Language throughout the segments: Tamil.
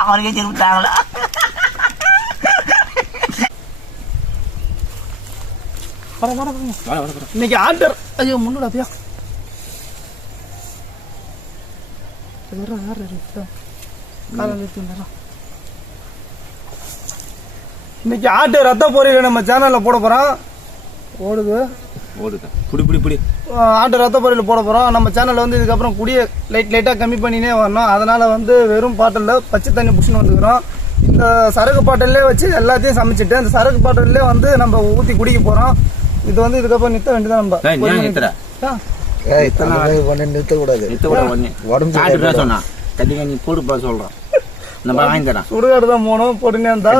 அவனுக்கே சொல்லிட்டாங்களா? இன்னைக்கு ஆர்டர். ஐயோ முன்னோட அப்படியா இன்னைக்கு ஆட்டு ரத்த பொரியல் நம்ம சேனல்ல போட போறோம். ஓடுது ஆட்டு ரத்த பொரியல் போட போறோம். நம்ம சேனல்ல வந்து இதுக்கப்புறம் குடிய லைட்டா கம்மி பண்ணினே வரணும். அதனால வந்து வெறும் பாட்டில் பச்சை தண்ணி புடிச்சுன்னு வந்துக்கிறோம். இந்த சரக்கு பாட்டிலே வச்சு எல்லாத்தையும் சமைச்சிட்டு அந்த சரக்கு பாட்டிலே வந்து நம்ம ஊத்தி குடிக்க போறோம். இது வந்து இதுக்கப்புறம் நிறுத்த வேண்டியதான். நம்ம சுடுகாடு தான் போனோம். பொறுமையா இருந்தா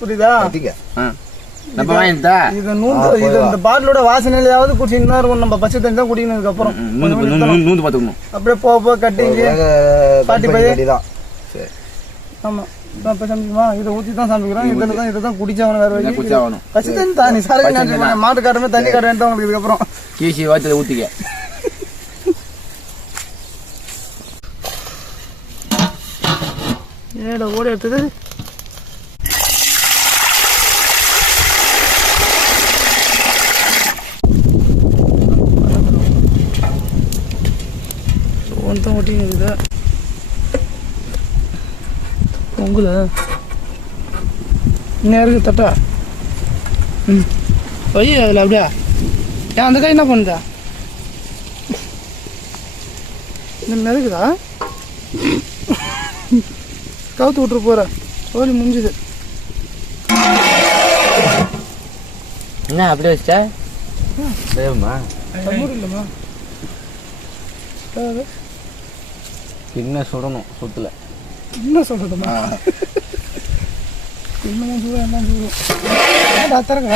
புரியுதா? இந்த பாட்டிலோட வாசனையிலாவது குடிச்சுன்னு இருக்கும். நம்ம பச்சை தண்ணி தான் குடிக்கணும். இதுக்கப்புறம் அப்படியே போக கட்டிங்க பாட்டி பையன். ஆமா சமைக்குமா? இதை ஊத்தி தான் சமைக்கிறோம். இதுலதான் இதான் குடிச்சாகணும். வேற வழி பச்சை தண்ணி தான். நீ சரக்கு மாட்டுக்காரமே தண்ணி காட்டுறேன் உங்களுக்கு. இதுக்கப்புறம் கீசி வாய்த்துல ஊத்திக்க. ஏடா ஓட எடுத்தது ஒன்றும் ஒட்டிங்க இருக்குது. பொங்கல் இன்னும் இருக்கு தட்டா. வை அதில் அப்படியா? ஏன் அந்த காய் என்ன பண்ணுதா? இன்னும் இருக்குதா? கவுத்து விட்டுரு போற சோழி முடிஞ்சுது. என்ன அப்படியே வச்சா இல்லைம்மா? என்ன சுடணும் சுத்துல என்ன சொல்றதுமா? இன்னமும் சூடும் என்ன சூடும் தரங்க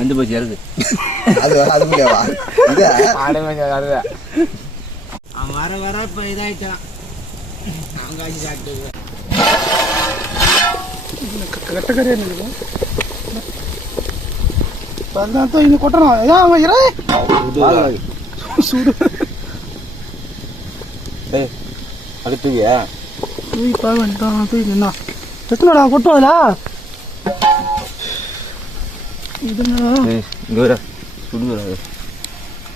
ரெண்டு பச்சு இருக்கு. வர வர இப்ப இதாயிட்டான். கட்டக்கரையா இருக்கும். இங்க கொட்டணும். சூடு தூக்கியா தூக்கி பாக வேண்டாம். தூக்கிண்ணா எத்தனோடா கொட்டுவாங்களா? இது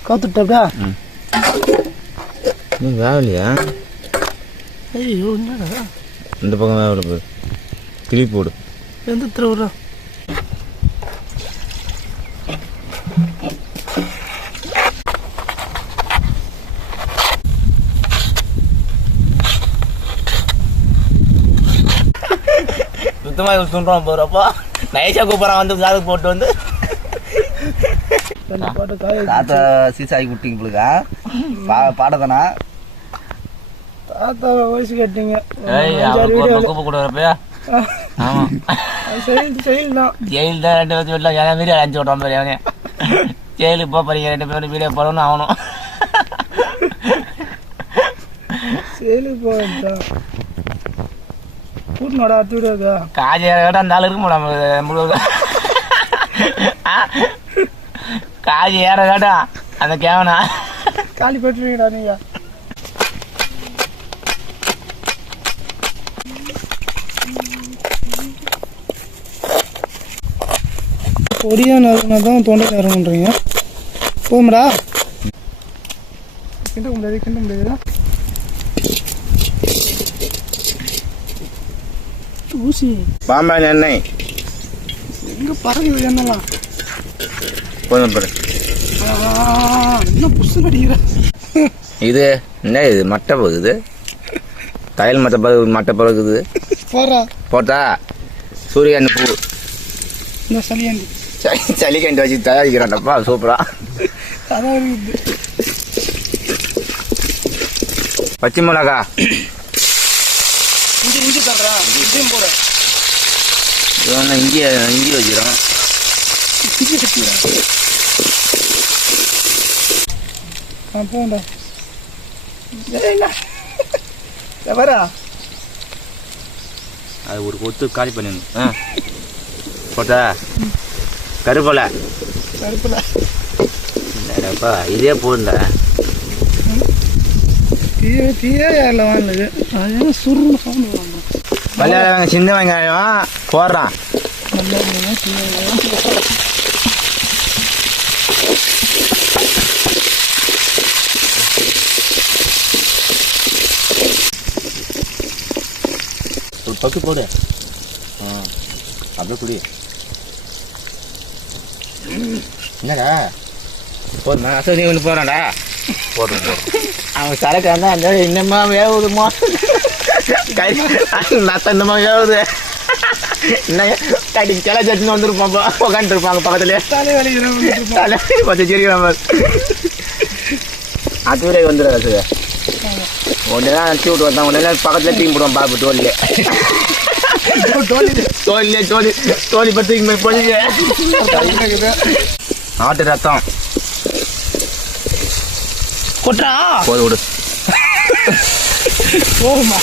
காத்துட்டாப்டா நீ வேவலையா? ஐயோ என்னடா இந்த பக்கம் வேவலை போடு. கிளி போடு. எந்த திருவிழா சுத்தமாக சொல்கிறோம் போகிறப்போ நைஸாக கூப்பிட்றான் வந்து காது போட்டு வந்து தாத்தா சீசாகி விட்டீங்க பிள்ளைக்கா பாடதானா? தாத்தா வயசு கேட்டீங்க. ஜெயில் தான் 2 வருஷம் வீட்டில் என் வீடியோ அனுப்பிச்சு விட்றான் மாதிரி. அவனே ஜெயிலுக்கு போறீங்க 2 பேரும் வீடியோ போடணும்னு ஆகணும். ஜெயிலுக்கு போகிறேன் கூட்டினோட அடுத்து விடாதா? காஜி கேட்டால் அந்த ஆள் இருக்க முடியாம முழுவதா காஜி ஏற கேட்டா அந்த கேவனா காலி போட்டுருக்கீடா நீங்க. பொடியான தான் தொண்டை இறங்குன்றீங்க. போகும்டா கிண்ட முடியாது. ஊசி பாம்பான் எண்ணெய் எங்க பறகுது எண்ணெய்லாம் போதும் பாரு. என்ன புஷு அடிக்கிற இது? என்ன இது மட்டை பகுது? தையல் மட்டை பகுது போட்டா சூரியகாந்தி பூ இந்த சளிகாண்டி வச்சு தயாரிக்கிறான்ப்பா. சூப்பரா பச்சை மிளகா இஞ்சி தர்றேன். இஞ்சியும் போடுறேன். இஞ்சி வச்சுக்கிறோம். போண்டா வரா அது ஒரு கொத்து காலி பண்ணிடணும். போட்டா கருப்பலை இல்லைப்பா இதே போண்டா தீயே யாரில் வாங்கினது அது சுருன்னு சவுண்டு வாங்க. வெங்காயம் சின்ன வெங்காயம் போடுறான். ஒரு பக்கு போடு. அப்படியே குடி. என்னடா போதுமா? அசதி ஒன்று போகிறான்டா. போதும் அவன் சரக்கு இருந்தால் அந்த இன்னமா வேவுதுமா கை நத்த இன்னமா வேவுது. என்ன கட்டி கிளை சச்சுன்னு வந்துருப்பாப்பா உட்காந்துருப்பாங்க பக்கத்துலேயே. தலை பச்சை சிரிக்கிறான். அதுவரை வந்துடுறாரு ஒன்று தான் அனுப்பிச்சி விட்டு வந்தான். ஒன்று பக்கத்தில் தீம் போடுவான் பாப்பு தோல்லே தோல்லே தோலி தோலி பத்து போய் ஆட்டு ரத்தம் கொட்டா போது விடு. போகுமா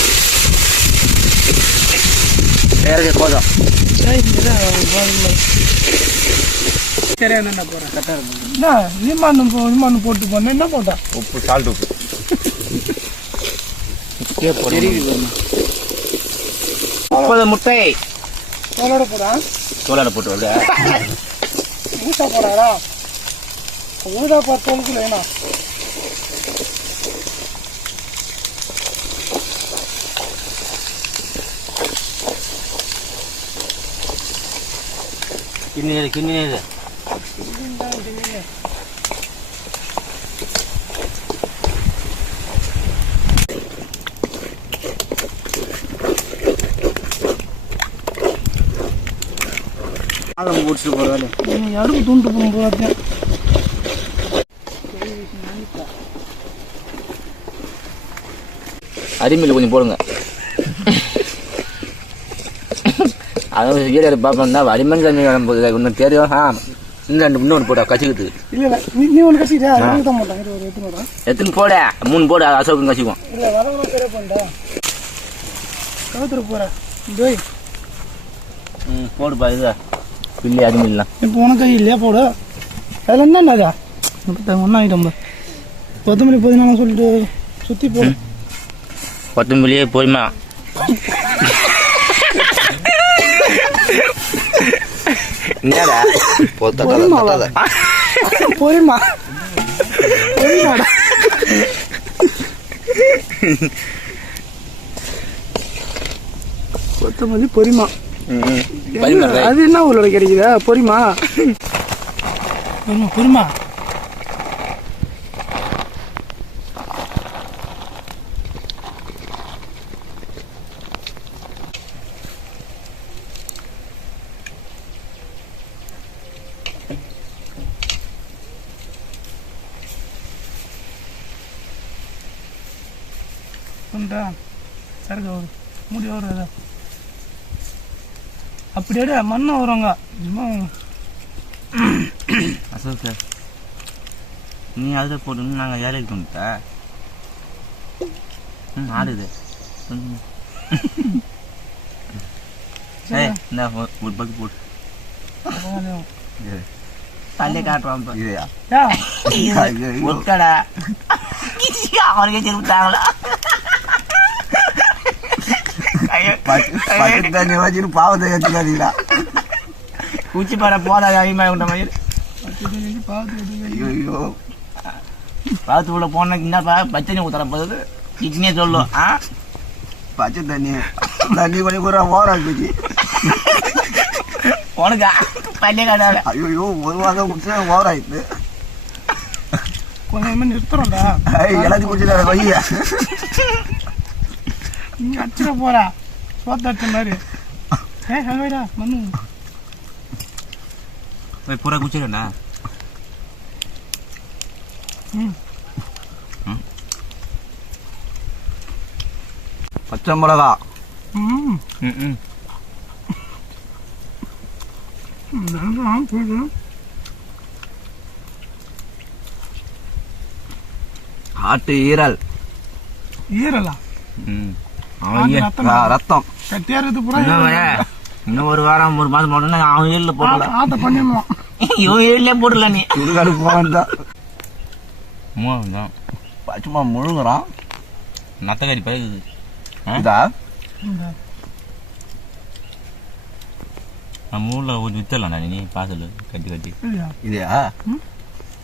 வேற போதும். நீமான்னு போட்டு போன என்ன போட்டா உப்பு சால்ட் உப்பு முப்பது முட்டை தோலோட போடா. தோலாட போட்டு விட ஊசா போடாடா. ஊதா பார்த்தோலுக்கு வேணா. கிண்ணி கிண்ணி அதை முடிச்சுட்டு போகிறாரு. அடுப்பு தூண்டு போகும்போது அரிமையில் கொஞ்சம் போடுங்க. அதாவது ஈரடி பார்ப்போம்னா அரிமன் தண்ணி வரும்போது ஒன்று தெரியும். இன்னும் இன்னொன்று போட்டா கச்சிக்கிட்டு. இல்லை நீ ஒன்று கசிக்கிட்டா தான் போட்டான். எத்தனை போட 3 போட அசோக்கு கசிக்கும். இல்லை வரவங்க பெரிய பண்ணா கவுத்துரு போகிறேன். டேய் போடுப்பா இது பில்லி அரிமில்லாம். இப்போ உனக்கு கை இல்லையா போடு. அதில் என்னன்னாக்கா ஒன்றா ஐட்டம் கொத்தமல்லி புதினா சொல்லிட்டு சுற்றி போடு. கொத்தமல்லியே போய்மா என்னடா போய்மா கொத்தமல்லி பொரிமா. அது என்ன ஊர்ல கிடைக்குதா பொரிமா? பொரிமா சரக்கு வரும் மூடி வரும். அப்படியே மண்ணை வருவாங்க. அசோக்கு நீ அதில் போட்டு நாங்கள் வேலைக்கு வந்துட்டா ஆடுது. இந்த ஒரு பக்கு போட்டு தள்ளி காட்டுவான். ஒட்டடா அவனுக்கே திருப்பிட்டாங்களா? தண்ணி வச்சுட்டு பாவத்தை வச்சுக்காதீங்களா? பூச்சி பாட போதா அதிகமாக உண்ட மாதிரி பாவத்து உள்ள போனா என்னப்பா பச்சை ஊத்தர போகுது கிட்னியே சொல்லும். பச்சை தண்ணி தண்ணி கொஞ்சம் கூட ஓரம் போச்சு உனக்கா பள்ளிய காட்டால. ஐயோ ஒரு வாரம் குடிச்சா ஓரம் ஆயிடுது. கொஞ்சம் நிறுத்துறோம்டா. எல்லாத்தையும் குடிச்சிட வையா நீ அச்சுட போறா சோத்த மாதிரி. ஏடா மண்ணு பூரா குச்சிடா. பச்சை மிளகா ஆட்டு ஈரல். ஈரலா? ரத்தம் கட்டியா இருக்குது பூரா. இன்னும் ஒரு வாரம் ஒரு மாதம் போட்டோம்னா அவன் ஈரல போடல. ஆத்த பண்ணிடலாம். இவன் ஈரலே போடல. நீ சுடுகாடு போவான் சும்மா முழுங்குறான். நத்தக்காரி பயிர் இதா நம்ம ஊரில் ஒரு வித்தரலாம்டா நீ பார்சல் கட்டி கட்டி. இல்லையா இல்லையா?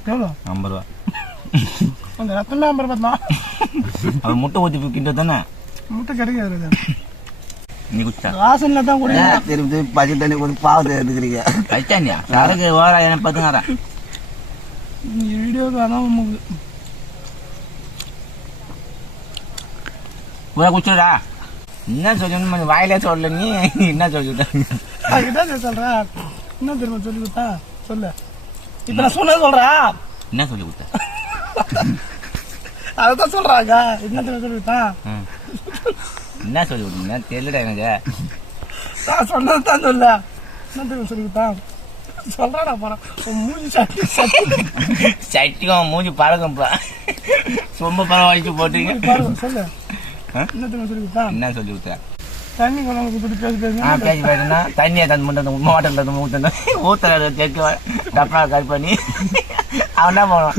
எவ்வளோ? 50 ரூபா. அந்த ரத்தம் 50 ரூபா தான். அது முட்டை ஊற்றி கிட்ட தானே முட்டை கிடைக்காது. நீ குச்சா வாசனில் தான் கூட திருப்பி பச்சை தண்ணி கொடுத்து பாவத்தை எடுக்கிறீங்க. கச்சாண்டியா சரக்கு ஓரா எனக்கு பார்த்துங்கிறேன். வீடியோக்கு அதான் குச்சுடா என்ன சொல்லணும் வாயிலே சொல்லல நீ என்ன சொல்லிவிட்ட. அதுதான் சொல்றேன். என்ன தெரியுமா சொல்லி கொடுத்தா சொல்லு. இப்ப நான் சொன்ன சொல்றா என்ன சொல்லி கொடுத்த. அதான் சொல்றாங்க. என்ன தெரியுமா சொல்லி கொடுத்தா என்ன சொல்லி கொடுத்தீங்க தெரியலடா எனக்கு. நான் சொன்னதுதான் சொல்ல. என்ன தெரியுமா சொல்லி கொடுத்தா சொல்றாடா போறேன் மூஞ்சி சட்டிக்கும் மூஞ்சி பழக்கம்ப்பா ரொம்ப பரவாயில்லை போட்டீங்க. சொல்லு. என்ன தெரியுமா சொல்லி கொடுத்தா என்ன சொல்லி கொடுத்த. தண்ணி கொண்டாந்து கொடுத்துட்டு பேசி போயிட்டுனா தண்ணியை தந்து மட்டும் உண்மை மாட்டல ஊற்றணும் ஊற்றுற கேட்க டப்பா கட் பண்ணி அவன் என்ன போவான்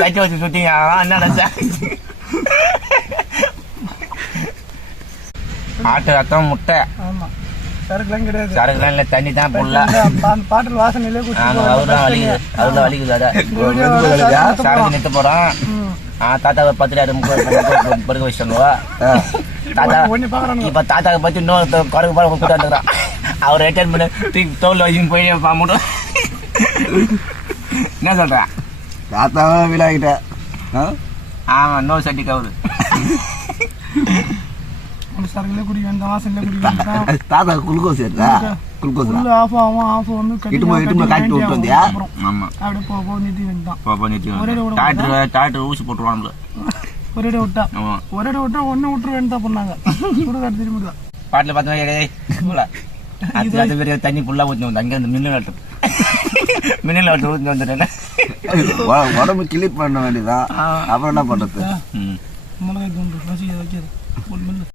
கட்டி வச்சு சுட்டிங்க என்ன நினச்சா ஆட்டு ரத்தம் முட்டை. ஆமா சரக்குலாம் கிடையாது. சரக்குலாம் இல்லை தண்ணி தான் புல்ல. பாட்டில் வாசனையிலே அதுதான் வலிக்குது அதுதான் வலிக்குது. அதான் சரக்கு நிறுத்த போறோம். தாத்தாவை 10,000 படுக்க வச்சிட்டோம். தாத்தா இப்ப தாத்தாவை பத்தி இன்னொரு குறைக்கு பாரு கூட்டாண்டுறான். அவர் ரிட்டர்ன் பண்ணி தூக்கி தோல்ல வச்சு போய் பாம்புடும். என்ன சொல்ற தாத்தாவே வீடாகிட்ட. ஆமா இன்னொரு சட்டி கவுரு சரக்குல குடிக்க வேண்டாம் வாசனையில குடிக்க வேண்டாம். தாத்தா குளுக்கோஸ் ஏற்றா குளுக்கோஸ் ஆஃப் ஆகும். ஆஃப் வந்து இட்டு காட்டி விட்டு வந்தியா? ஆமா அப்படியே போ நிறுத்தி வேண்டாம். பாப்பா நிறுத்தி டாக்டர் ஊசி போட்டுருவாங்க. ஒரே விட்டா ஒன்னு விட்டுரு வேண்டாம் பண்ணாங்க. சுடுகாட்டு திரும்பி பாட்டில் பார்த்தா அது பெரிய தண்ணி ஃபுல்லா ஊற்றி வந்து அங்கே மின்னல் வாட்டர் ஊற்றி வந்துட்டேன். உடம்பு கிளிப் பண்ண வேண்டியதான். அப்புறம் என்ன பண்றது? மிளகாய் தூண்டு வைக்கிறது